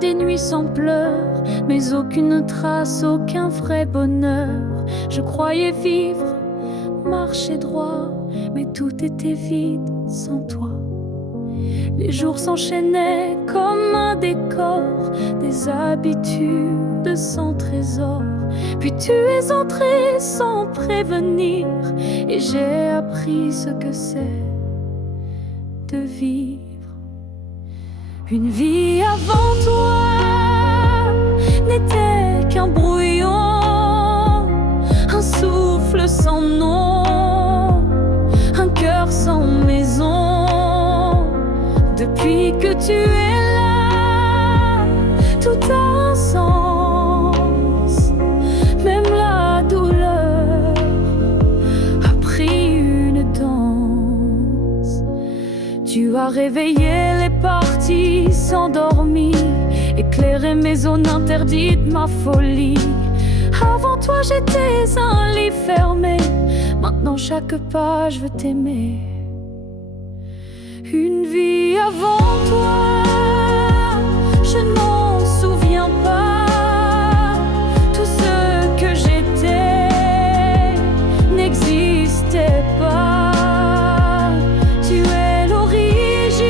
des nuits sans pleurs, mais aucune trace, aucun vrai bonheur. Je croyais vivre, marcher droit, mais tout était vide sans toi. Les jours s'enchaînaient comme un décor, des habitudes sans trésor. Puis tu es entré sans prévenir, et j'ai appris ce que c'est de vivre. Une vie avant toi n'était qu'un brouillon, un souffle sans nom, un cœur sans maison. Depuis que tu es là, tout a un sens. Même la douleur a pris une danse. Tu as réveillé les parties s'endormir, éclairer mes zones interdites, ma folie. Avant toi j'étais un livre fermé, maintenant chaque page veut t'aimer. Une vie avant toi, je n'en souviens pas. Tout ce que j'étais n'existait pas. Tu es l'origine,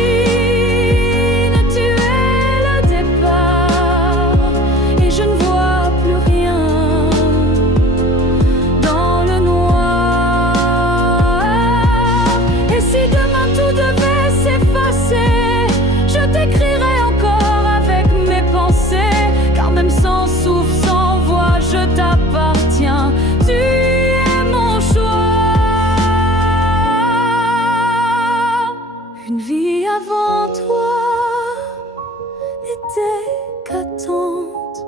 tu es le départ, et je ne vois plus rien dans le noir. Et si demain tout devait s'effacer, je t'écrirai encore avec mes pensées, car même sans souffle, sans voix, je t'appartiens. Tu es mon choix. Une vie avant toi n'était qu'attente.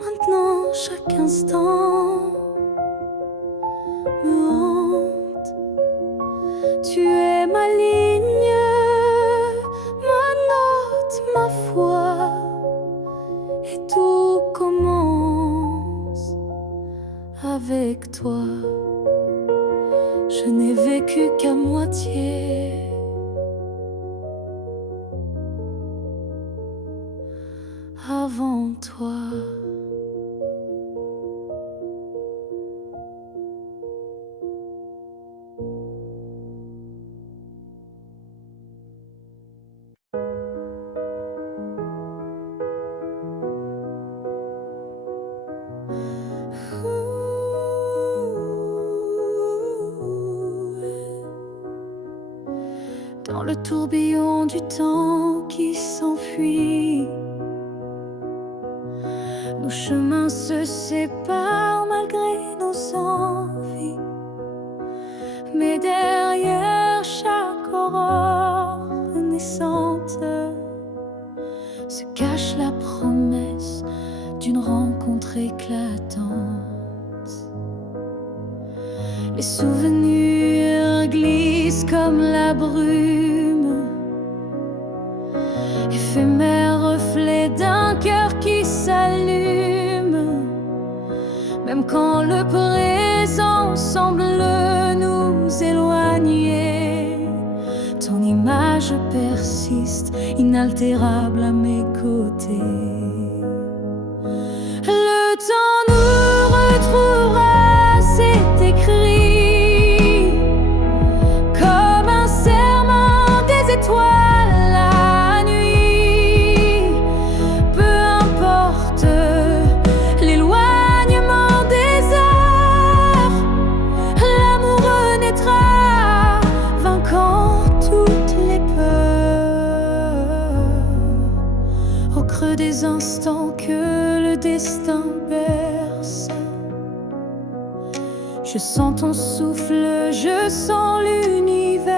Maintenant chaque instant me hante. Tu es ma ligne, ma note, ma foi, et tout commence avec toi. Je n'ai vécu qu'à moitié. Avant toi. Dans le tourbillon du temps qui s'enfuit, nos chemins se séparent malgré nos envies. Mais derrière chaque aurore naissante se cache la promesse d'une rencontre éclatante. Les souvenirs glissent comme la brume, éphémère reflet d'un cœur qui s'allume. Même quand le présent semble nous éloigner, ton image persiste, inaltérable à mes côtés. Le temps nous retrouvera, c'est écrit, comme un serment des étoiles la nuit. Peu importe l'éloignement des heures, l'amour renaîtra, vainquant toutes les peurs. Au creux des instants que le destin berce, je sens ton souffle, je sens l'univers.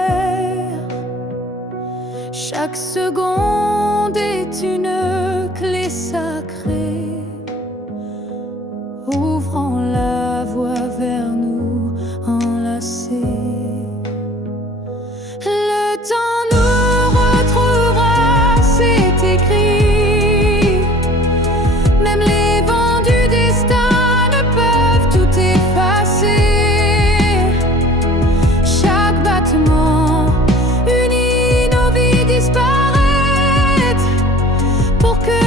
Chaque seconde est une clé sacrée, ouvrant la voie vers nous enlacés. Le temps nous retrouvera, c'est écrit. Même les vents du destin ne peuvent tout effacer. Chaque battement unit nos vies disparaître pour que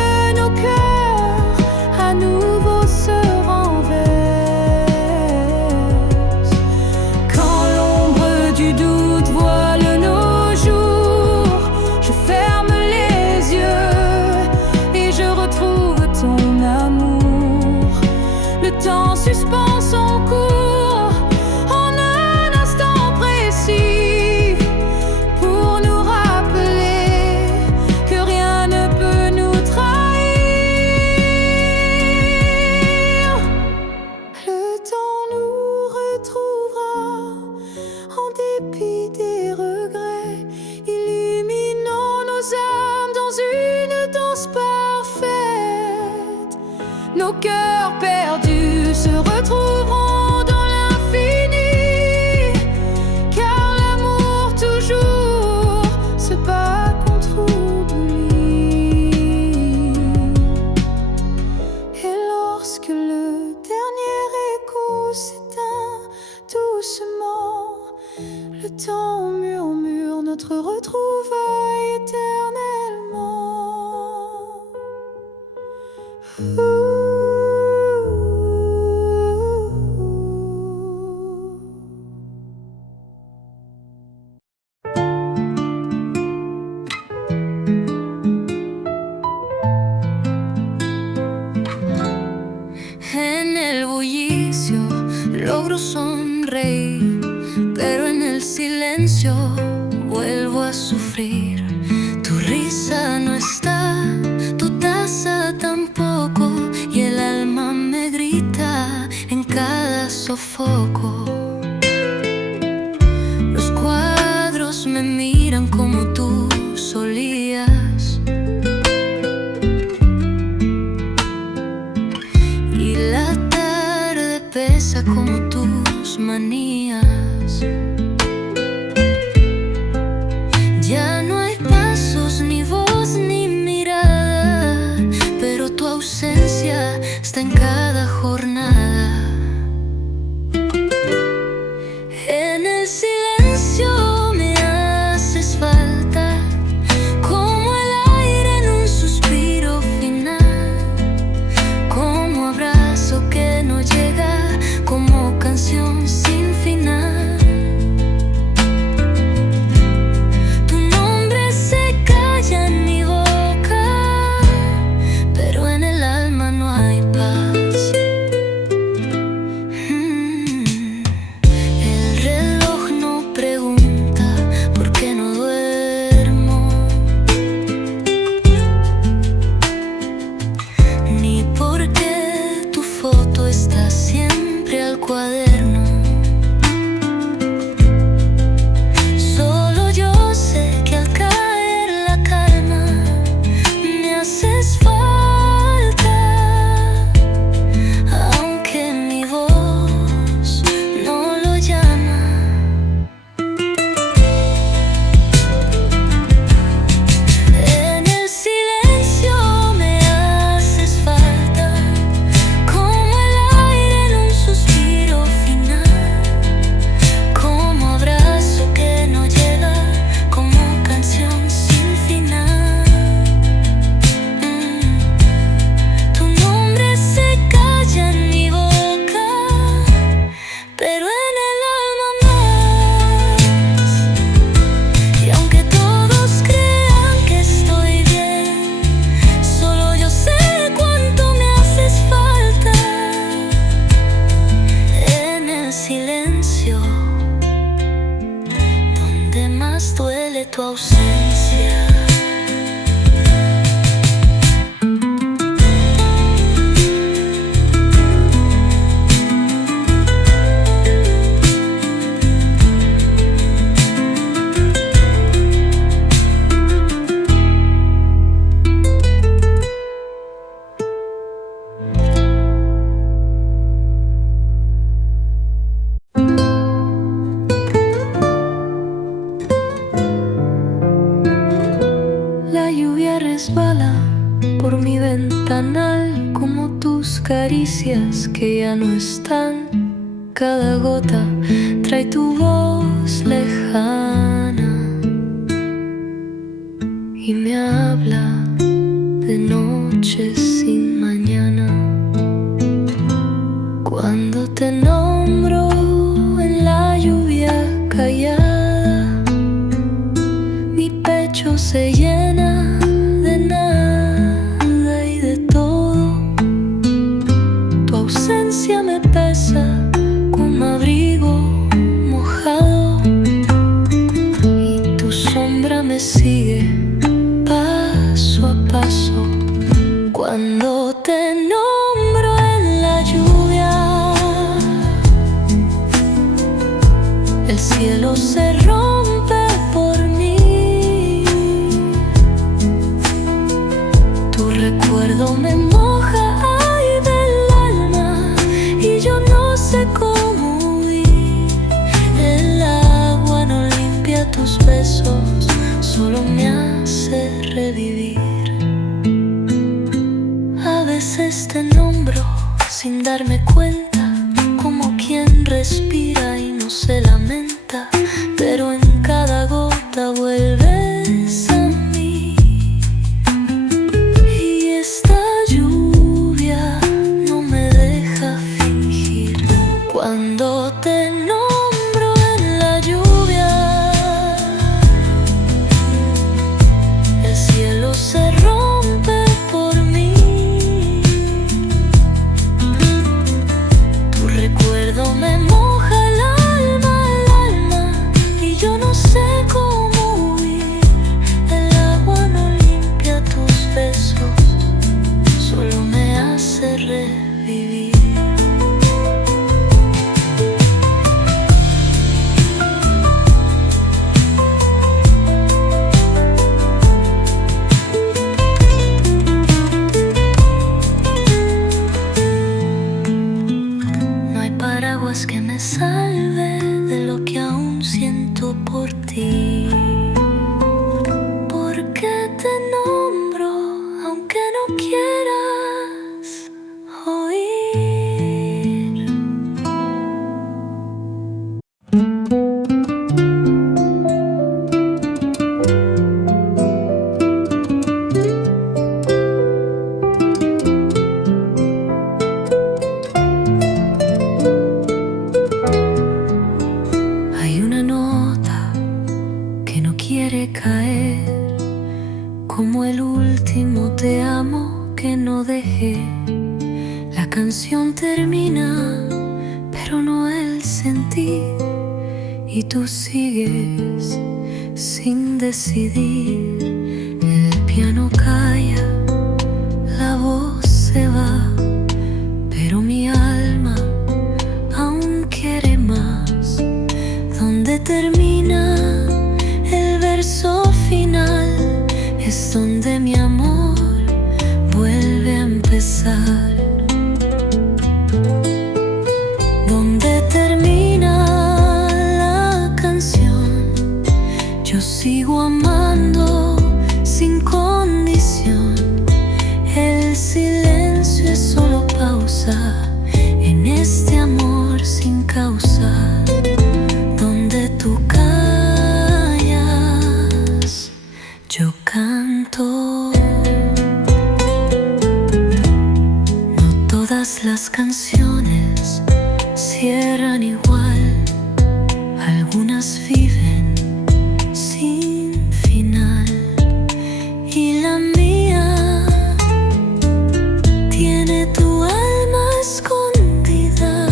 Le temps murmure notre retrouvaille éternellement. En el bullicio logro sonreír, pero en el silencio vuelvo a sufrir. Tu risa no está, tu taza tampoco, y el alma me grita en cada sofoco. Los cuadros me miran como tú solías, y la tarde pesa como tus manías. Ya no hay pasos, ni voz, ni mirada, pero tu ausencia está en cada jornada. En el silencio me haces falta, como el aire en un suspiro final, como abrazo que no llega, como canción sin final. Tu nombre se calla en mi boca, pero en el alma no hay paz. El reloj no pregunta por qué no duermo, ni por qué tu foto está siempre al cuaderno. Solo yo sé que al caer la calma me haces falta, aunque mi voz no lo llama. En el silencio me haces falta, como el aire en un suspiro final, como abrazo que no llega, como canción sin final. Tu nombre se calla en mi boca, pero en el alma más. Y aunque todos crean que estoy bien, solo yo sé cuánto me haces falta. En el silencio, donde más duele tu ausencia. La lluvia resbala por mi ventanal, como tus caricias que ya no están. Cada gota trae tu voz lejana y me habla de noches sin mañana. Cuando te nombro en la lluvia callada, mi pecho se llena de nada y de todo. Tu ausencia me pesa como abrigo mojado, y tu sombra me sigue paso a paso. Cuando te nombro en la lluvia, el cielo se rompe por mí. Tu recuerdo me moja ay del alma, y yo no sé cómo huir. El agua no limpia tus besos, solo me hace revivir. A veces te nombro sin darme cuenta, como quien respira y no se lamenta, pero Yo te nombro en la lluvia, el cielo se rompe por mí. Tu recuerdo me moja el alma, y yo no sé cómo huir. El agua no limpia tus besos, solo me hace revivir. Que me salve de lo que aún siento por ti. Porque te nombro aunque no quieras oír. Quiere caer como el último te amo que no dejé. La canción termina, pero no el sentir, y tú sigues sin decidir. El piano calla, la voz se va, pero mi alma aún quiere más. ¿Dónde termina el verso final? Es donde mi amor vuelve a empezar. Donde termina la canción, yo sigo amando sin condición. El silencio es solo pausa en este amor sin causa. Donde tú yo canto. No todas las canciones cierran igual, algunas viven sin final, y la mía tiene tu alma escondida.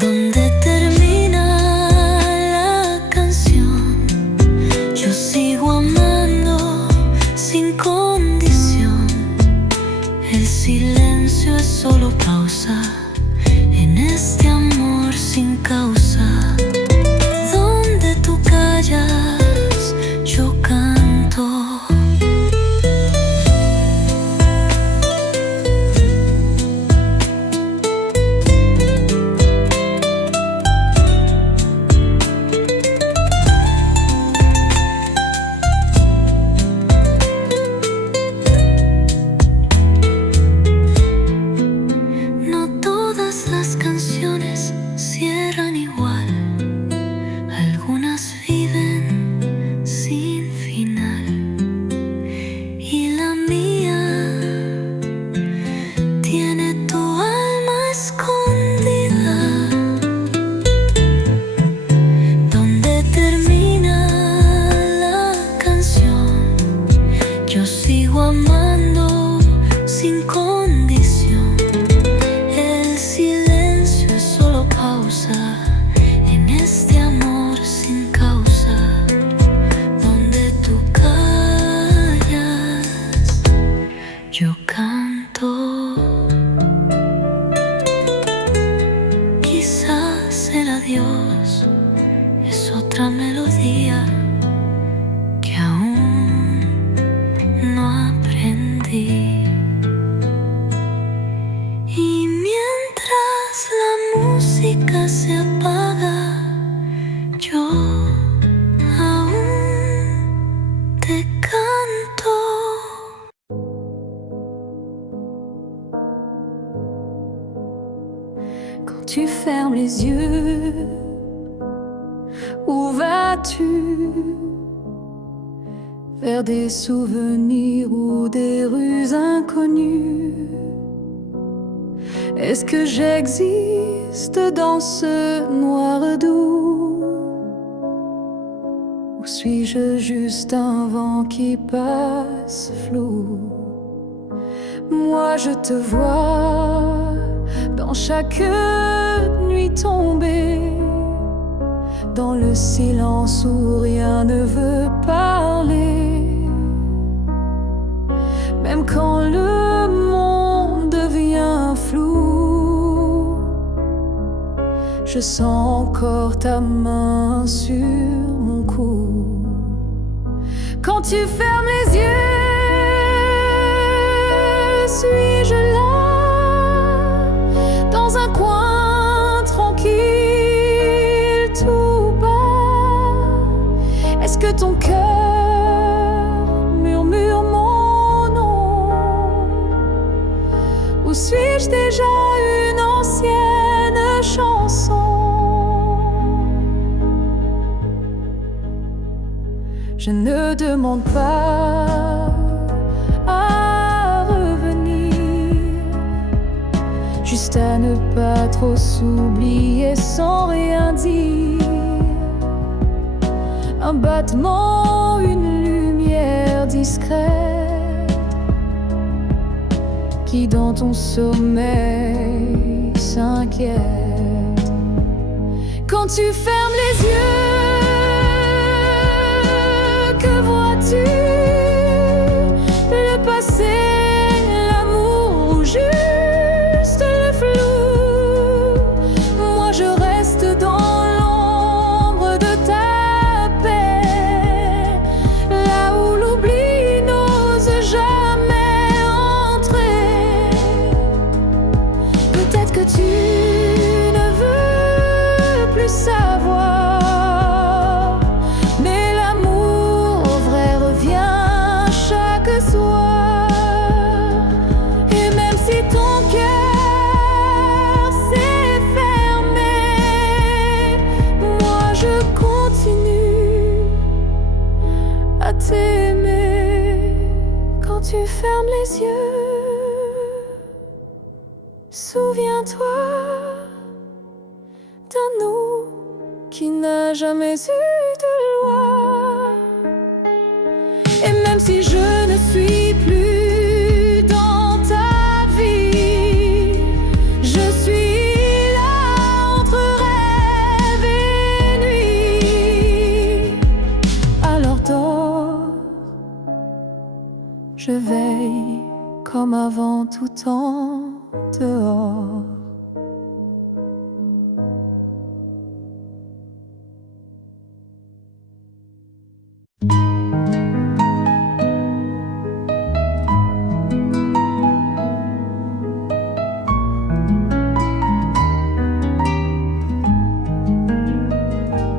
Donde termina la canción, yo sigo amando sin condición. El silencio es solo pausa en este amor sin causa. Donde tú callas, yo canto. Las canciones cierran igual, algunas viven sin final, y la mía tiene tu alma escondida. Donde termina la canción, yo sigo amando sin condición. El silencio es solo pausa en este amor sin causa. Donde tú callas, yo canto. Quizás el adiós es otra melodía que aún no aprendí. La música se apaga, yo aún te canto. Quand tu fermes les yeux, où vas-tu? Vers des souvenirs ou des rues inconnues. Est-ce que j'existe dans ce noir doux? Ou suis-je juste un vent qui passe flou? Moi je te vois dans chaque nuit tombée, dans le silence où rien ne veut parler. Même quand le monde devient flou, je sens encore ta main sur mon cou. Quand tu fermes les yeux, suis-je là, dans un coin tranquille, tout bas? Est-ce que ton cœur murmure mon nom? Ou suis-je déjà une ancienne chanson? Je ne demande pas à revenir, juste à ne pas trop s'oublier sans rien dire. Un battement, une lumière discrète qui dans ton sommeil s'inquiète. Quand tu fermes les yeux, que vois-tu? Le passé, l'amour ou juste le flou? Moi je reste dans l'ombre de ta paix, là où l'oubli n'ose jamais entrer. Peut-être que tu ne veux plus savoir, mais l'amour vrai revient chaque soir. Et même si ton cœur s'est fermé, moi je continue à t'aimer. Quand tu fermes les yeux, souviens-toi d'un nous qui n'a jamais eu de loi. Et même si je ne suis plus dans ta vie, je suis là entre rêve et nuit. Alors dors, je veille comme avant tout temps dehors.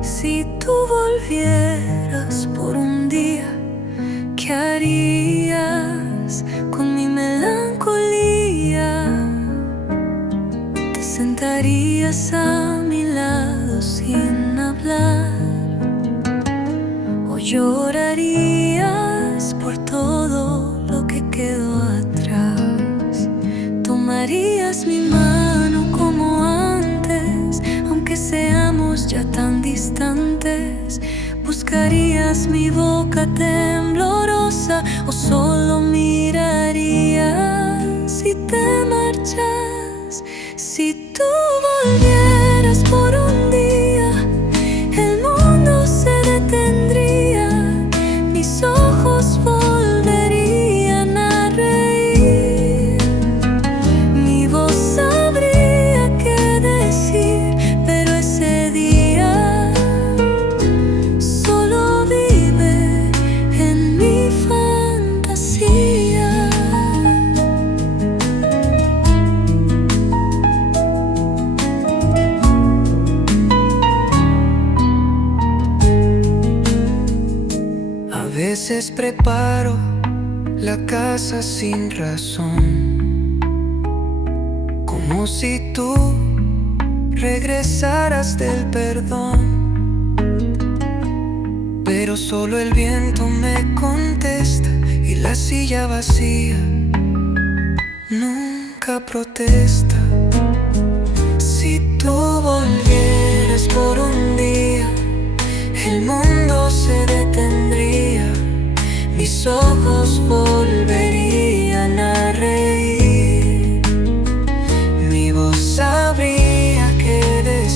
Si tú volvieras por un día, ¿qué harías con mi melancolía? Te sentarías a mi lado sin hablar, o llorarías por todo lo que quedó atrás. Tomarías mi mano como antes, aunque seamos ya tan distantes. Buscarías mi boca temblorosa, o solo mirarías si te marchas. Si tú volvieras por un día, el mundo se detendría, mis ojos volverían a reír, mi voz sabría qué decir, pero ese día solo vive en mi fantasía. A veces preparo la casa sin razón, como si tú regresaras del perdón. Pero solo el viento me contesta y la silla vacía nunca protesta.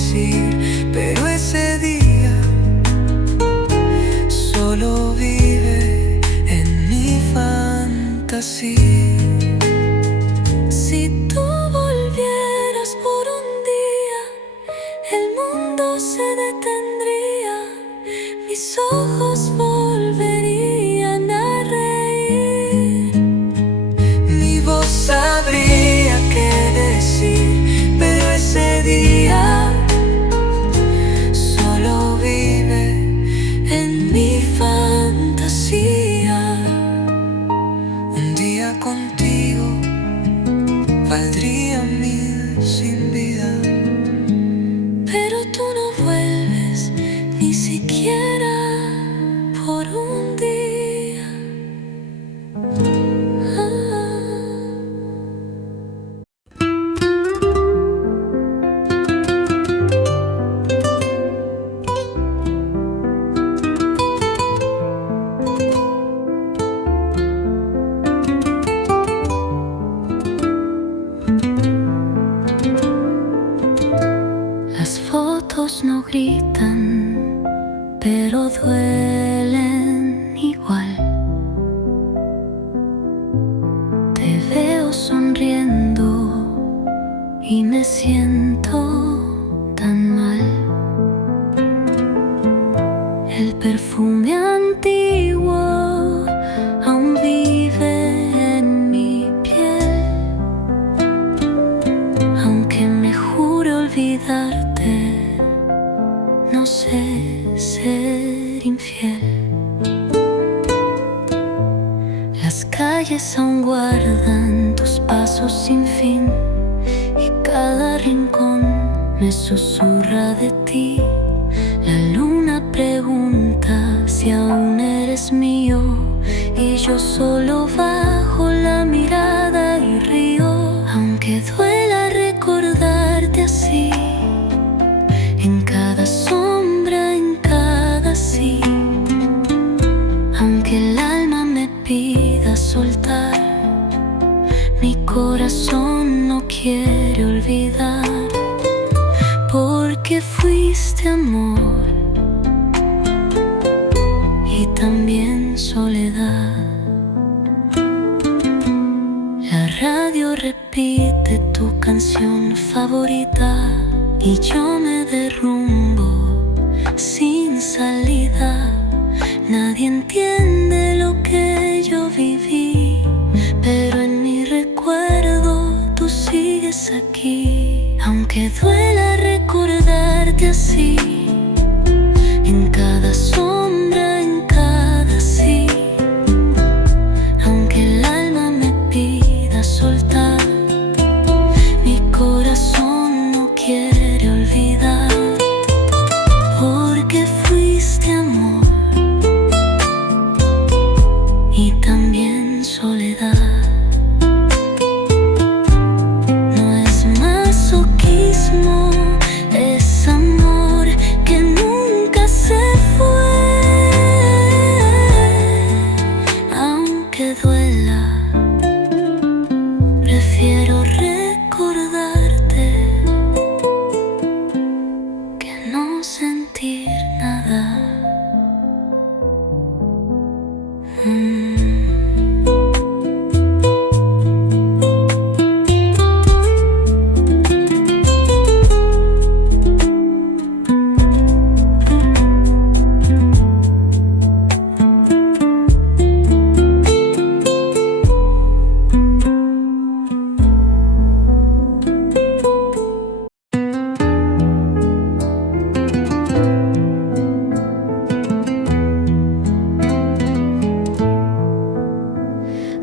decir, pero ese día solo vive en mi fantasía. Si tú volvieras por un día, el mundo se detendría, mis ojos volverían a reír. Mi voz sabría qué decir, pero ese día solo vive en mi fantasía. Un día contigo valdría 1000 sin vida, Pero tú no vuelves ni siquiera por un día. Las fotos no gritan, pero duelen igual. Te veo sonriendo y me siento tan mal. El perfume antiguo aún vive en mi piel, aunque me jure olvidarte, no sé ser infiel. Las calles aún guardan tus pasos sin fin, y cada rincón me susurra de ti. La luna pregunta si aún eres mío, y yo solo bajo la mirada y río. Aunque duela recordarte así, en cada sombra, en cada sí. Aunque el alma me pida soltar, mi corazón no quiere olvidar, porque fuiste amor y también soledad. La radio repite tu canción favorita y yo me derrumbo sin salida. Nadie entiende lo que yo viví, pero en mi recuerdo tú sigues aquí. Aunque duela recordarte así, en cada sombra, en cada sí. Aunque el alma me pida soltar, mi corazón no quiere olvidar, porque fuiste amor y también soledad. No es masoquismo, es amor que nunca se fue. Aunque duela, prefiero recordarte que no sentir nada.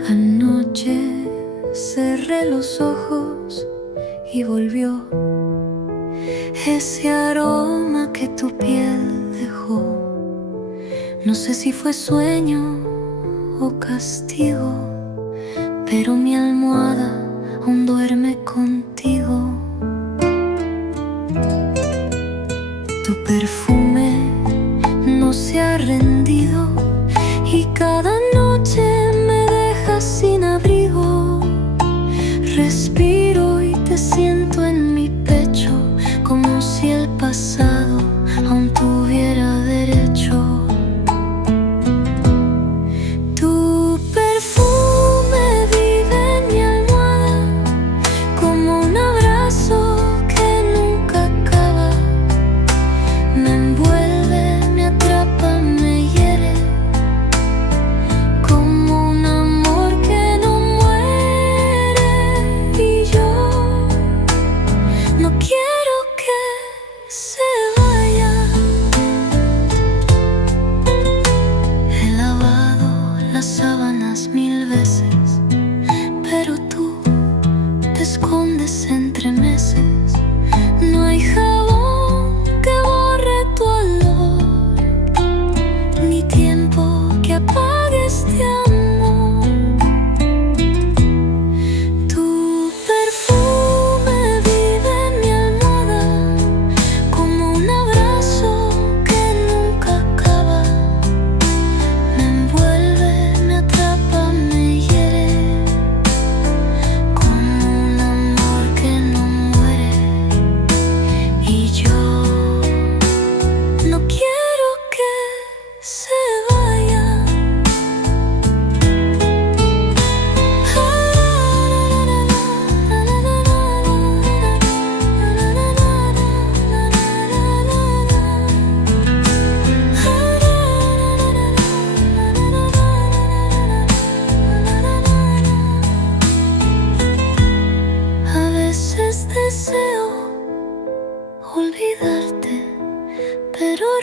Anoche cerré los ojos y volvió ese aroma que tu piel dejó. No sé si fue sueño o castigo, pero mi almohada aún duerme contigo. Tu perfume no se ha rendido y cada noche me dejas sin abrigo. Respiro y te siento en mi pecho como si el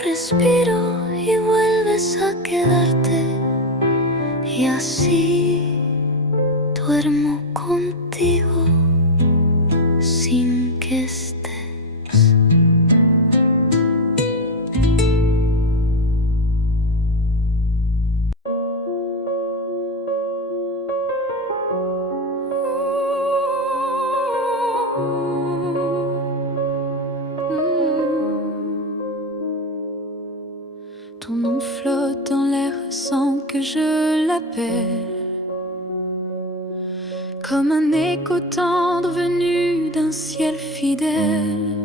respiro y vuelves a quedarte. Y así duermo contigo sin que estés. Ton nom flotte dans l'air sans que je l'appelle, comme un écho tendre venu d'un ciel fidèle.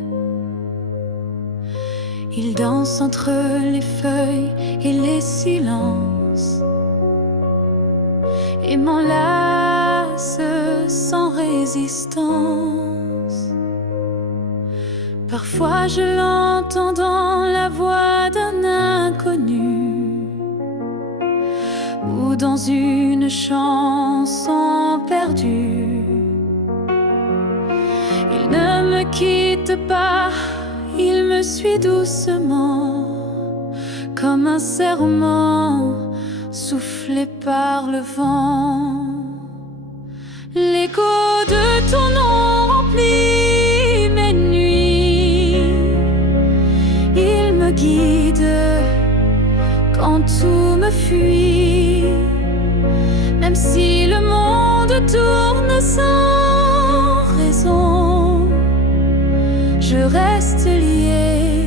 Il danse entre les feuilles et les silences et m'enlace sans résistance. Parfois je l'entends dans la voix d'un inconnu ou dans une chanson perdue. Il ne me quitte pas, il me suit doucement, comme un serment soufflé par le vent. L'écho de ton nom remplit mes nuits. Il me guide quand tout me fuit. Même si le monde tourne sans raison, je reste lié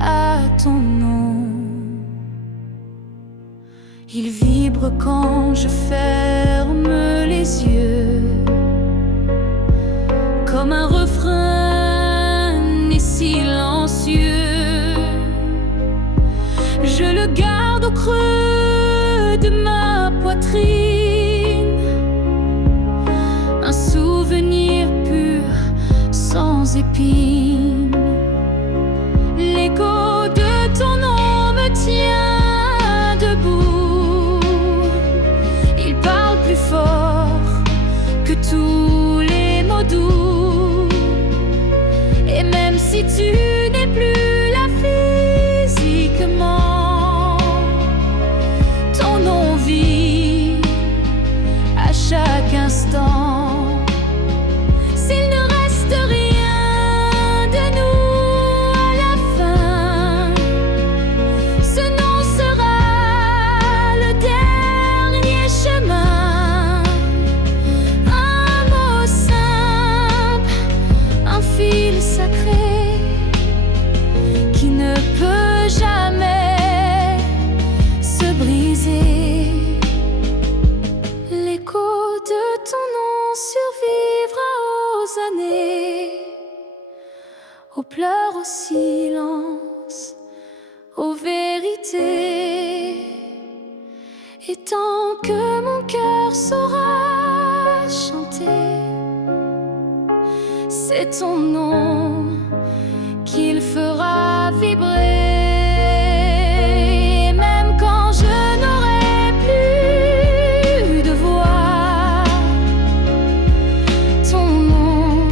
à ton nom. Il vibre quand je ferme les yeux, comme un refrain et silencieux. Je le garde au creux de ma poitrine, un souvenir pur sans épines. L'écho de ton nom me tient debout. Il parle plus fort que tous les mots doux. Et même si tu n'es plus là physiquement, ton nom vit à chaque instant. S'il ne reste rien de nous à la fin, ce nom sera le dernier chemin. Un mot simple, un fil sacré qui ne peut jamais se briser. L'écho de ton nom survivra aux années, aux pleurs, au silence, aux vérités. Et tant que mon cœur saura chanter, c'est ton nom qu'il fera vibrer. Et même quand je n'aurai plus de voix, ton nom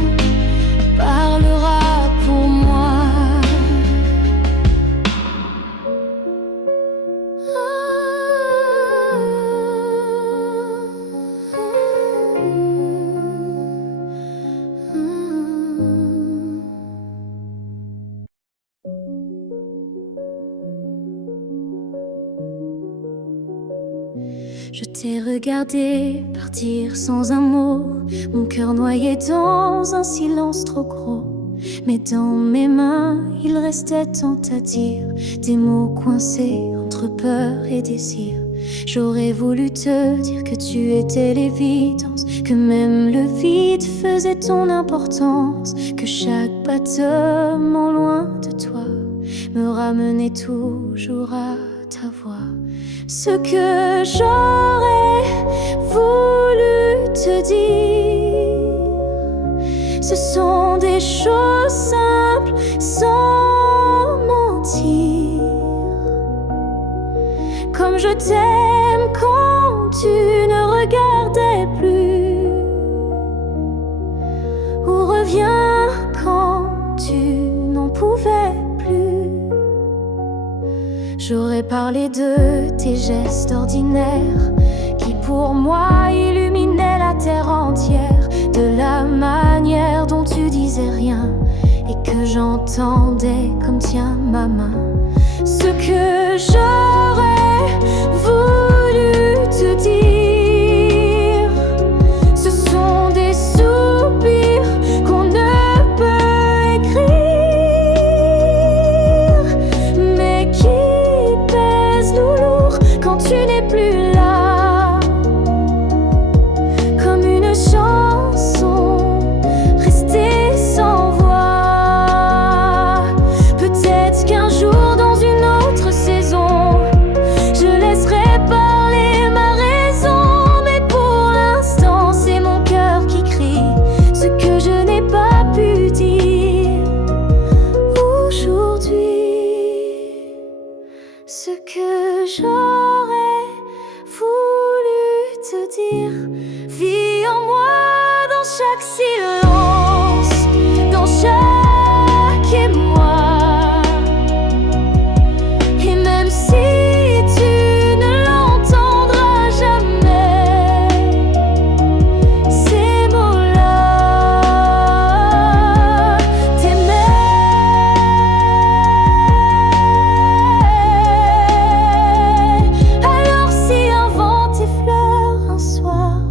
parlera pour moi. Je t'ai regardé partir sans un mot, mon cœur noyé dans un silence trop gros. Mais dans mes mains, il restait tant à dire, des mots coincés entre peur et désir. J'aurais voulu te dire que tu étais l'évidence, que même le vide faisait ton importance, que chaque battement loin de toi me ramenait toujours à ta voix. Ce que j'aurais voulu te dire, ce sont des choses simples sans mentir. Comme je t'aime quand tu ne regardais plus, ou reviens quand tu n'en pouvais plus. J'aurais parlé de tes gestes ordinaires qui pour moi illuminaient la terre entière, de la manière dont tu disais rien et que j'entendais comme tiens ma main. Ce que j'aurais voulu te dire, ce sont des soupirs qu'on ne peut écrire, mais qui pèsent lourd quand tu n'es plus là, comme une chanson restée sans voix. Peut-être qu'un jour dans une autre saison, je laisserai parler ma raison, mais pour l'instant c'est mon cœur qui crie ce que je n'ai pas pu dire aujourd'hui. Ce que j'aurais voulu te dire vit en moi dans chaque silence, dans chaque émoi. Et même si tu ne l'entendras jamais, ces mots-là t'aimaient. Alors si un vent t'effleure un soir,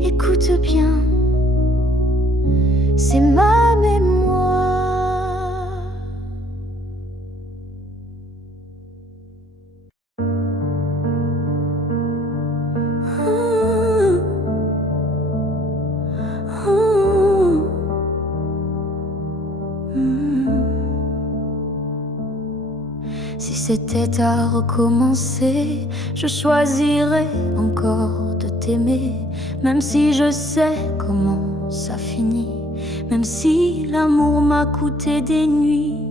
écoute bien, c'est ma mémoire. Si c'était à recommencer, je choisirais encore de t'aimer, même si je sais comment ça finit, même si l'amour m'a coûté des nuits.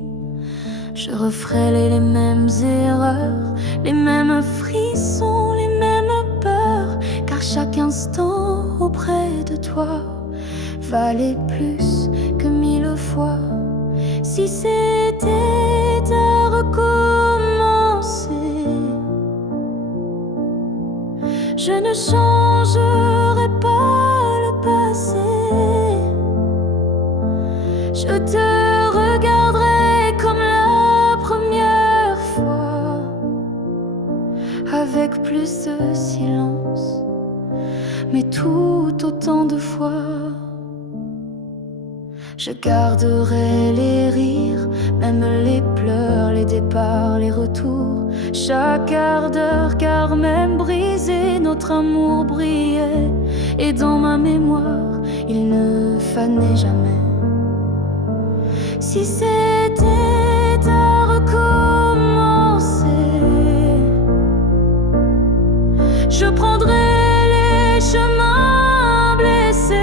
Je referais les mêmes erreurs, les mêmes frissons, les mêmes peurs, car chaque instant auprès de toi valait plus que 1000 fois. Si c'était à recommencer, je ne changerai pas le passé. Je te regarderai comme la première fois, avec plus de silence, mais tout autant de fois. Je garderai les rires, même les pleurs, les départs, les retours, chaque quart d'heure, car même brisé, notre amour brillait. Et dans ma mémoire, il ne fanait jamais. Si c'était à recommencer, je prendrais les chemins blessés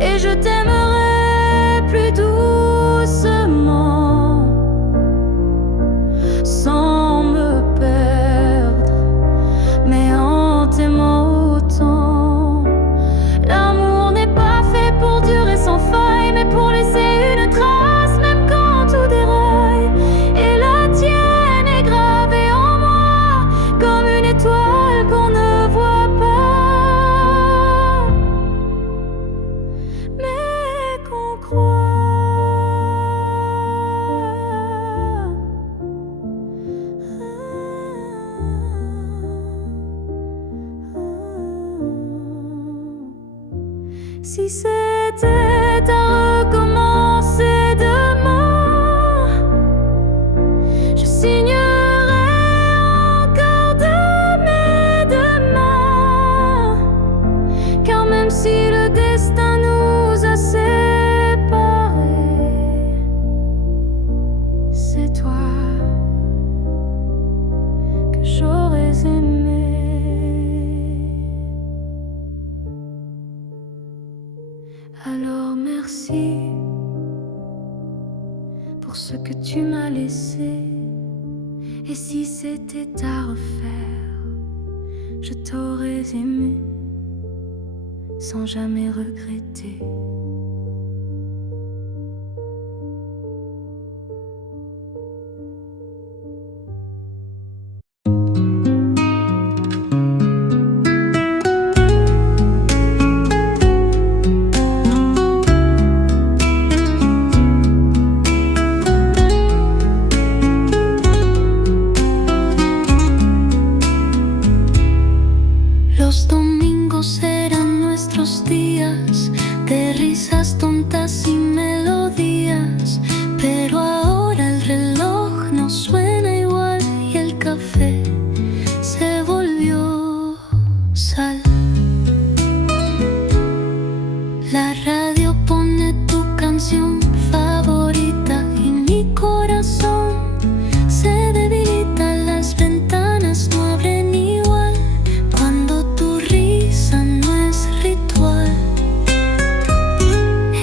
et je t'aimerais plus doucement, sans me perdre, mais en t'aimant autant. L'amour n'est pas fait pour durer sans faille, mais pour laisser une trace, même quand tout déraille. Et la tienne est gravée en moi, comme une étoile qu'on ne voit pas, mais qu'on croit. Si c'était à recommencer demain, je signerais encore de mes deux mains, car même si le destin nous a séparés, c'est toi que j'aurais aimé. Alors merci pour ce que tu m'as laissé. Et si c'était à refaire, je t'aurais aimé sans jamais regretter. canción favorita y mi corazón se debilita. Las ventanas no abren igual cuando tu risa no es ritual.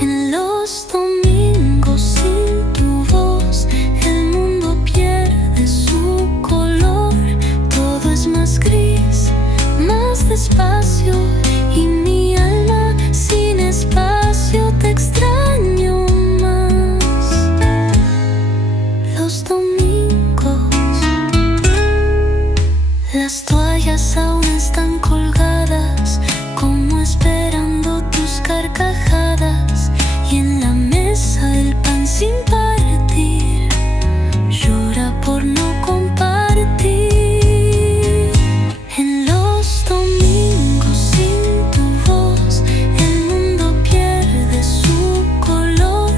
En los domingos sin tu voz el mundo pierde su color. Todo es más gris, más despacio, y mi alma sin espacio te extraño más. Los domingos, las toallas aún están colgadas, como esperando tus carcajadas, y en la mesa el pan sin partir llora por no compartir. En los domingos sin tu voz el mundo pierde su color.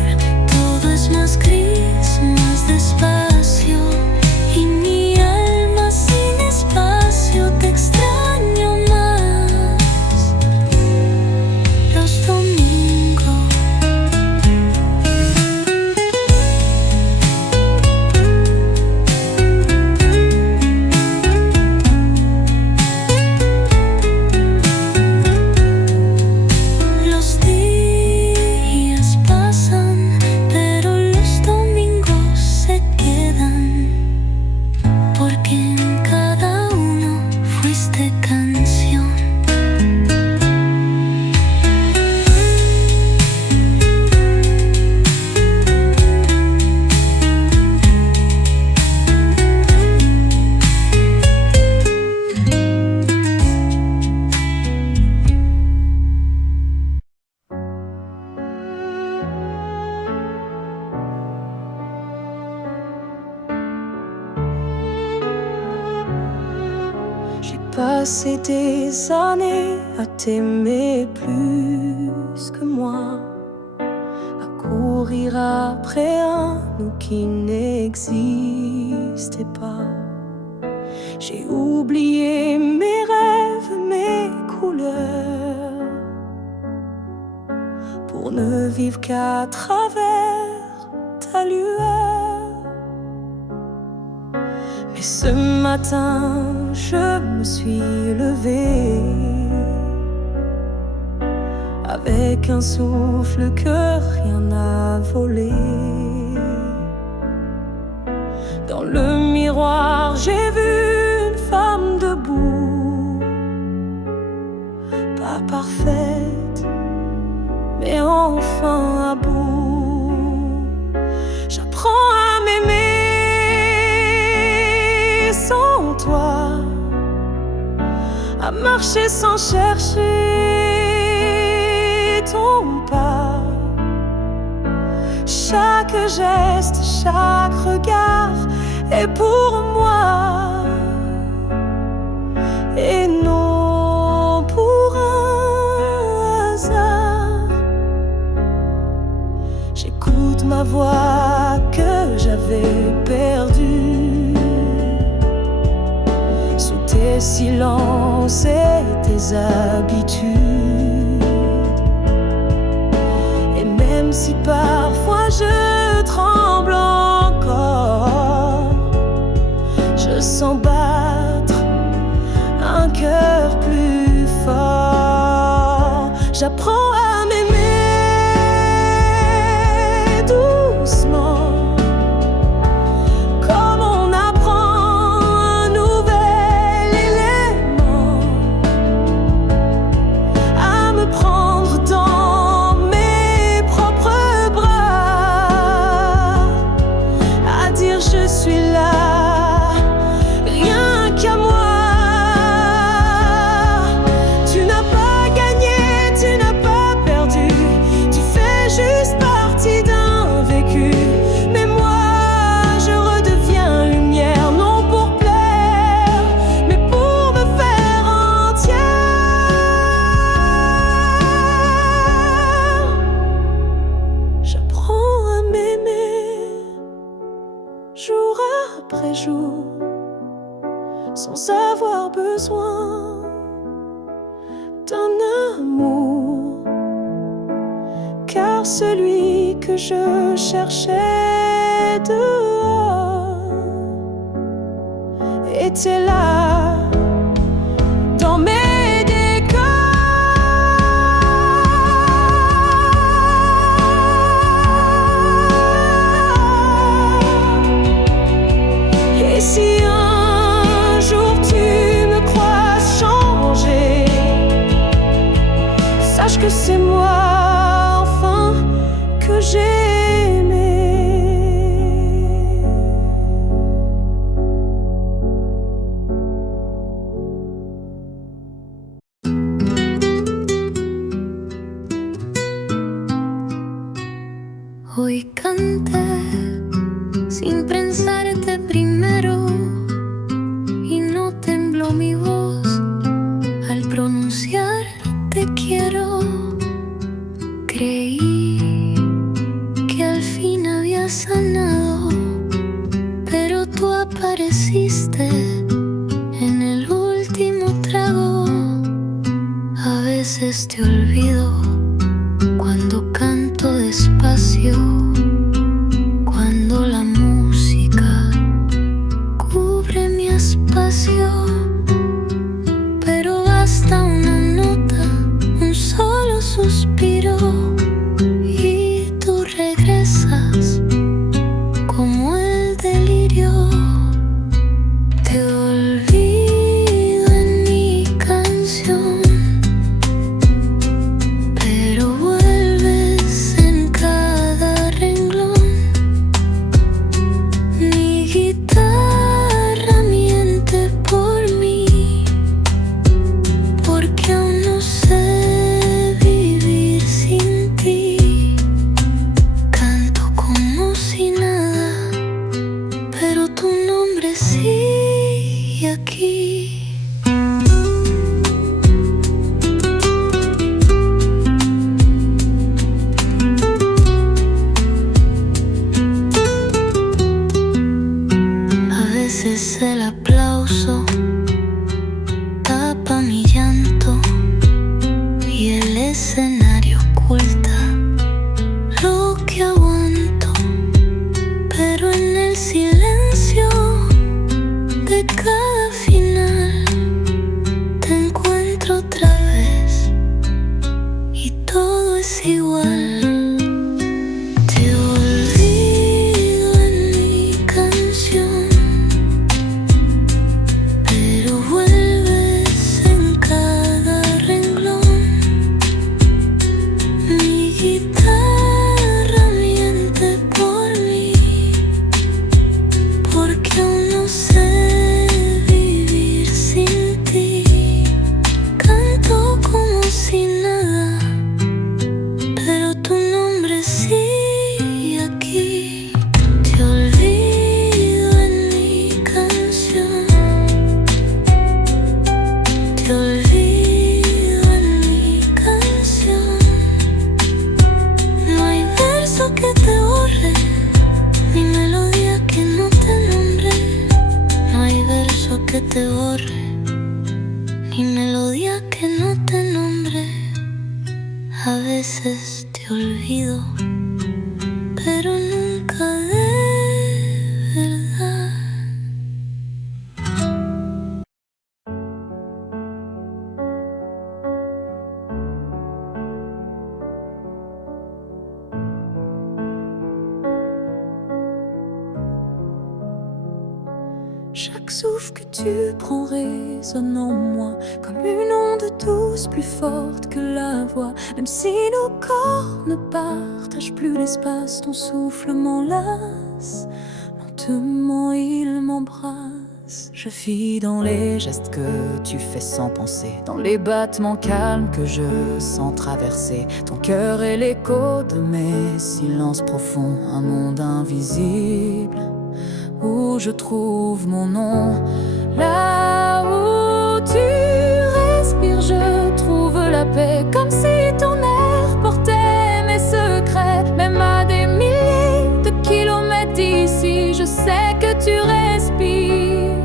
Todo es más gris, más despacio, y mi alma sin espacio te extraño más. Los domingos. Los días pasan, pero los domingos se quedan, porque en cada uno fuiste canción. J'ai passé des années à t'aimer plus que moi, à courir après un nous qui n'existait pas. J'ai oublié mes rêves, mes couleurs, pour ne vivre qu'à travers ta lueur. Mais ce matin, je me suis levée avec un souffle que rien n'a volé. Dans le miroir, j'ai vu une femme debout, pas parfaite, mais enfin à bout. J'apprends à m'aimer sans toi, à marcher sans chercher ton pas. Chaque geste, chaque regard est pour moi, et non pour un hasard. J'écoute ma voix que j'avais perdue sous tes silences et tes habitudes. Et même si parfois je tremble encore, je sens battre un cœur plus fort. J'apprends à m'aimer doucement, comme on apprend un nouvel élément, à me prendre dans mes propres bras, à dire je suis là, rien qu'à moi. Tu n'as pas gagné, tu n'as pas perdu, tu fais juste partie d'un vécu. Mais moi, je redeviens lumière, non pour plaire, mais pour me faire entière. J'apprends à m'aimer jour après jour, sans avoir besoin d'un amour, car celui que je cherchais dehors était là dans mes décors. Et si un jour tu me crois changer, sache que c'est moi enfin que j'ai aimé. Hoy canté sin pensarte primero y no tembló mi voz al pronunciar te quiero. Creí que al fin había sanado, pero tú apareciste en el último trago. A veces te olvido cuando canto despacio, cuando la música cubre mi espacio. Pero basta una nota, un solo suspiro y tú regresas como el delirio. Te olvido en mi canción, pero vuelves en cada renglón. Mi guitarra miente por mí, porque aún no sé vivir sin ti. Canto como si nada, pero tu nombre sigue aquí. A veces el aplauso tapa mi llanto y el escenario oculta lo que aguanto, pero en el silencio de cada final te encuentro otra vez y todo es igual. Te olvido en mi canción, pero vuelves en cada renglón. Mi guitarra miente por mí, porque aún no sé vivir sin ti. Canto como si nada, pero tu nombre sigue aquí. Te olvido en mi canción, te olvido en mi canción. No hay verso que te borre, ni melodía que no te nombre. No hay verso que te borre, ni melodía que no te nombre. A veces te olvido, pero nunca de verdad. Chaque souffle que tu prends résonne en moi comme une onde douce plus forte que la voix. Même si nos corps ne partagent plus l'espace, ton souffle m'enlace, lentement il m'embrasse. Je vis dans les gestes que tu fais sans penser, dans les battements calmes que je sens traverser ton cœur et l'écho de mes silences profonds. Un monde invisible où je trouve mon nom. Là où tu respires, je trouve la paix, comme si ton air portait mes secrets. Même à des milliers de kilomètres d'ici, je sais que tu respires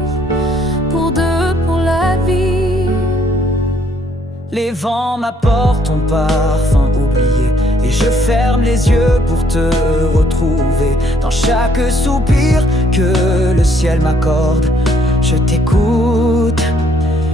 pour deux, pour la vie. Les vents m'apportent ton parfum oublié, et Je ferme les yeux pour te retrouver dans chaque soupir que le ciel m'accorde. Je t'écoute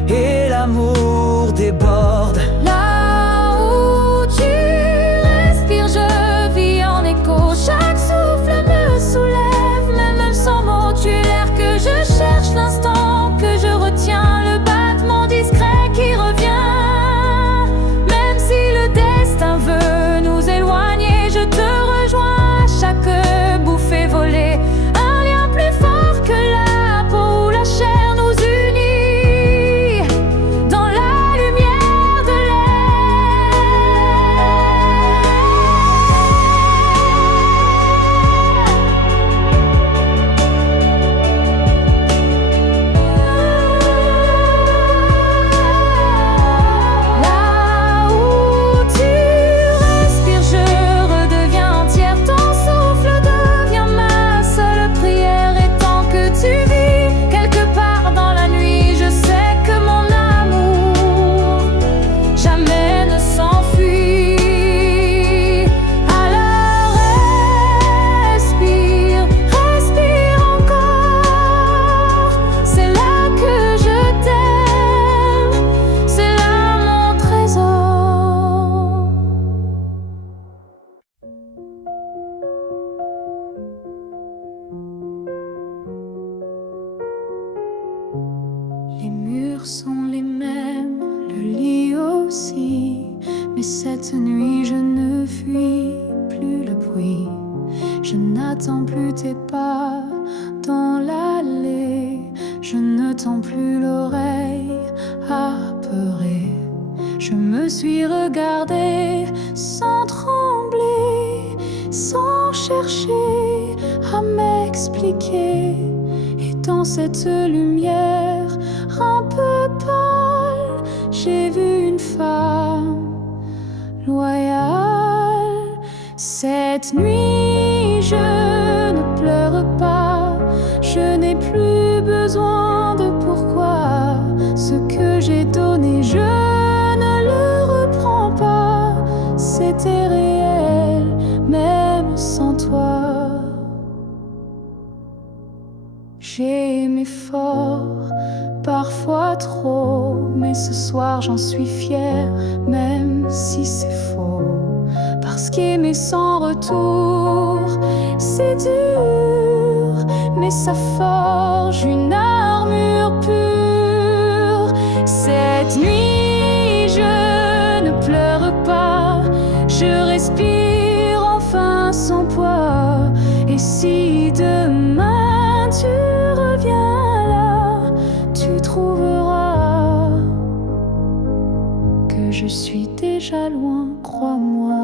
et l'amour déborde. Là où tu respires, je vis en écho. Chaque souffle me soulève, même sans mots. Tu es l'air que je cherche, l'instant que je retiens, le battement discret qui revient. Même si le destin veut nous éloigner, je te rejoins à chaque bouffée volée. Un lien plus fort que la peau ou la chair nous unit dans la lumière de Là où tu respires, je redeviens entière. Ton souffle devient ma seule prière. Et tant que tu vis quelque part dans la nuit, je sais que mon amour jamais ne s'enfuit. Alors respire, respire encore. C'est là que je t'aime, c'est là mon trésor. Les murs sont les mêmes, le lit aussi. Mais cette nuit je ne fuis plus le bruit. Je n'attends plus tes pas dans l'allée. Je ne tends plus l'oreille apeurée. Je me suis regardée sans trembler, sans chercher à m'expliquer. Et dans cette lumière un peu pâle, j'ai vu une femme loyale. Cette nuit, je ne pleure pas. Je n'ai plus besoin de pourquoi. Ce que j'ai donné, je ne le reprends pas. C'était réel, même sans toi. J'ai aimé fort, parfois trop, mais ce soir j'en suis fière, même si c'est faux. Parce qu'aimer sans retour, c'est dur, mais ça forge une armure pure. Cette nuit, je ne pleure pas, je respire enfin sans poids. Et si demain tu reviens là, tu trouveras que je suis déjà loin, crois-moi.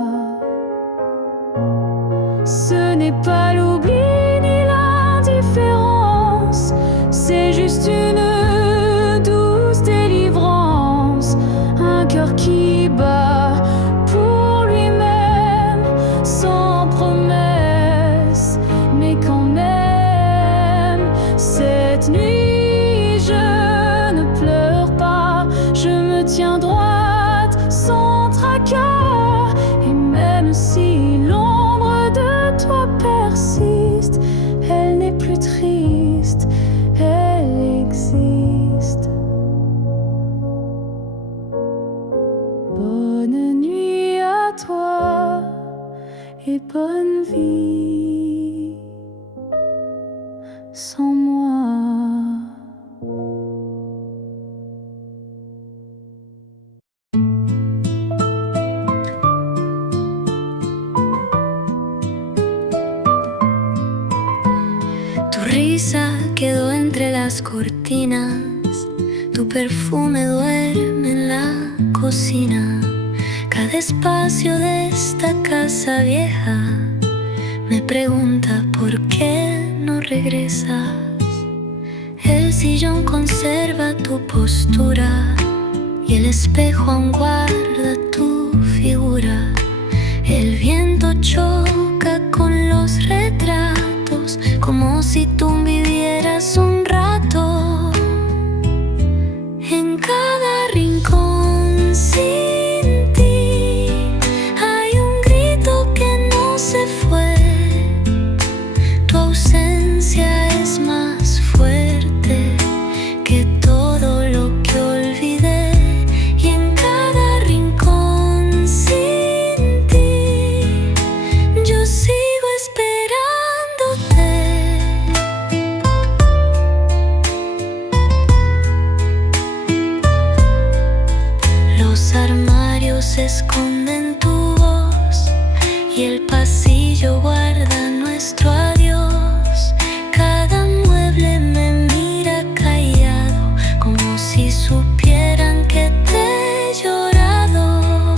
Ce n'est pas l'oubli ni l'indifférence, c'est juste une douce délivrance. Un cœur qui bat pour lui-même, sans promesse, mais quand même. Cette nuit, je ne pleure pas, je me tiens droite sans tracas. Et même si l'ombre de toi persiste, elle n'est plus triste, elle existe. Bonne nuit à toi et bonne vie sans moi. Tu risa quedó entre las cortinas, tu perfume duerme en la cocina. Cada espacio de esta casa vieja me pregunta por qué no regresas. El sillón conserva tu postura y el espejo aún guarda tu figura. El viento choca con los retratos como si tú vivieras un rato en cada rincón. Sin ti hay un grito silencio guarda nuestro adiós. Cada mueble me mira callado, como si supieran que te he llorado.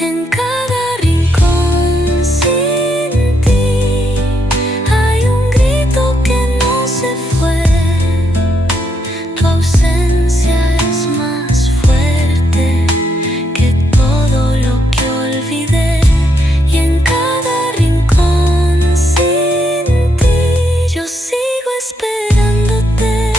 En cada rincón sin ti hay un grito que no se fue. Tu ausencia es más fuerte que todo lo que olvidé. Y en cada rincón sin ti yo sigo esperándote.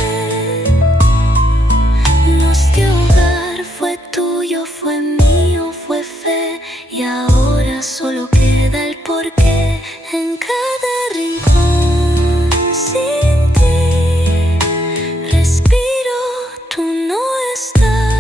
Nuestro hogar fue tuyo, fue mío, fue fe, y ahora solo queda el porqué. En cada rincón sin ti respiro tu no estar.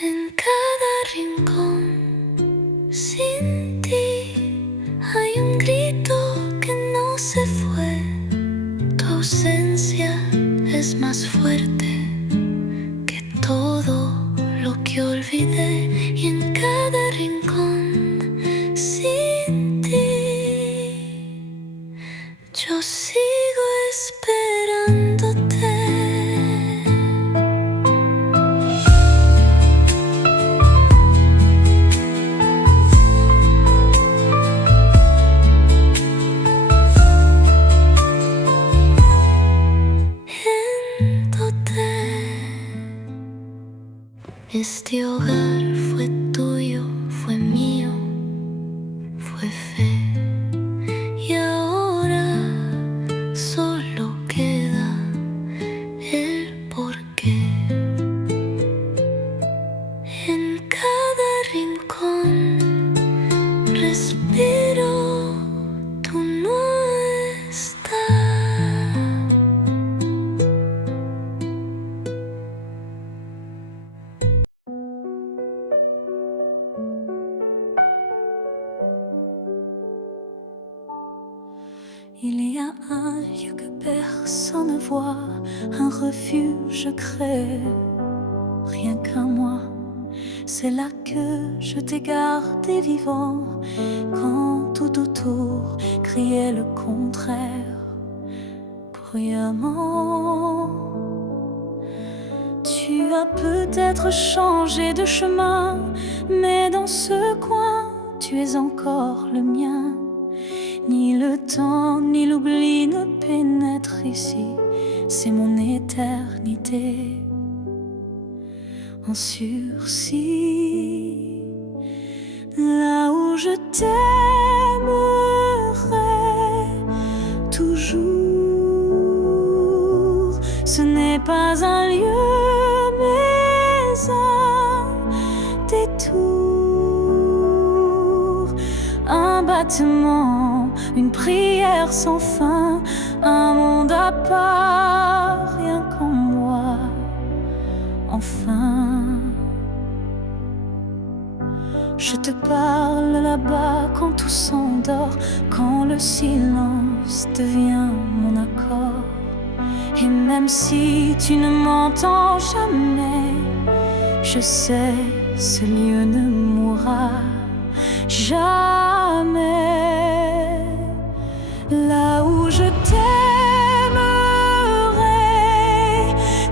En cada rincón sin ti hay un grito que no se fue. Tu ausencia es más fuerte que todo lo que olvidé. Y en cada rincón sin ti yo sigo esperándote. Este hogar fue tuyo, fue mío, fue fe, y ahora solo queda el porqué. En cada rincón respiro tu no estar. Il y a un lieu que personne ne voit, un refuge crée, rien qu'à moi. C'est là que je t'ai gardé vivant, quand tout autour criait le contraire, bruyamment. Tu as peut-être changé de chemin, mais dans ce coin, tu es encore le mien. Ni le temps, ni l'oubli ne pénètrent ici, c'est mon éternité en sursis. Là où je t'aimerai toujours, ce n'est pas un lieu, mais un détour, un battement, une prière sans fin, un monde à part, rien qu'en moi, enfin. Je te parle là-bas quand tout s'endort, quand le silence devient mon accord. Et même si tu ne m'entends jamais, je sais, ce lieu ne mourra jamais. Là où je t'aimerai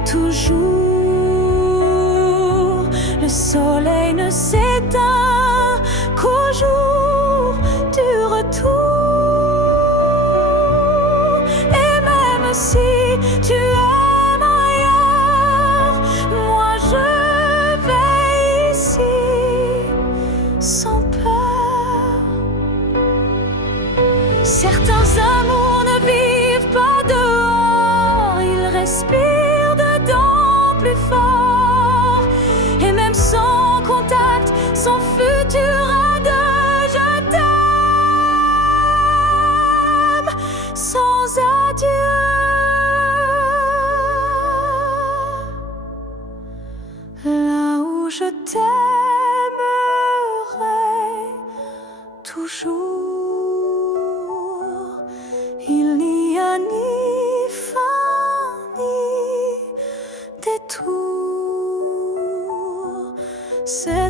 toujours, le soleil ne s'éteint qu'au jour du retour. Et même si tu aimes ailleurs, moi je vais ici sans peur. Certains amours ne vivent pas dehors, ils respirent dedans plus fort. Et même sans contact, sans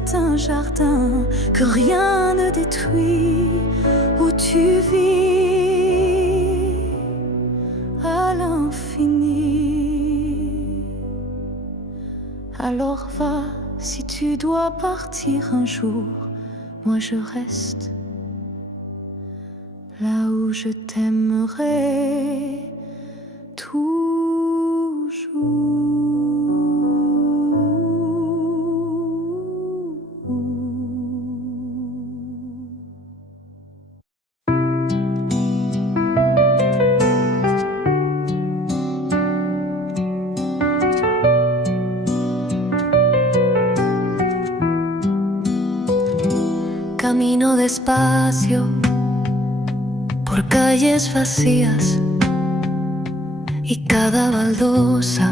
c'est un jardin que rien ne détruit, où tu vis à l'infini. Alors va, si tu dois partir un jour, moi je reste là où je t'aimerai toujours. Camino despacio por calles vacías y cada baldosa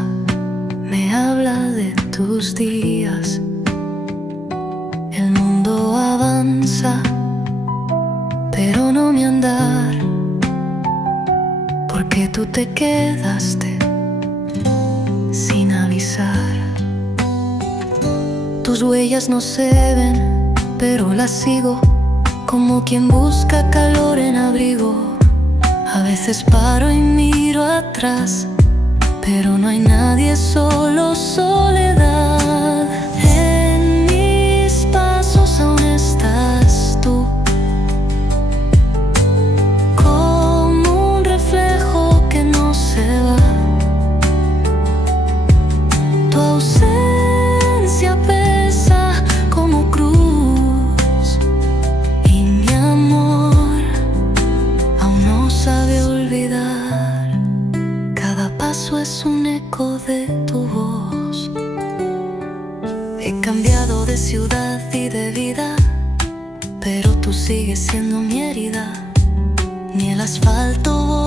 me habla de tus días. El mundo avanza, pero no mi andar, porque tú te quedaste sin avisar. Tus huellas no se ven, pero las sigo como quien busca calor en abrigo. A veces paro y miro atrás, pero no hay nadie, solo soledad. En mis pasos aún estás tú, como un reflejo que no se va. Tu ausencia pesa como cruz, y mi amor aún no sabe olvidar. Cada paso es un eco de tu voz. He cambiado de ciudad y de vida, pero tú sigues siendo mi herida. Ni el asfalto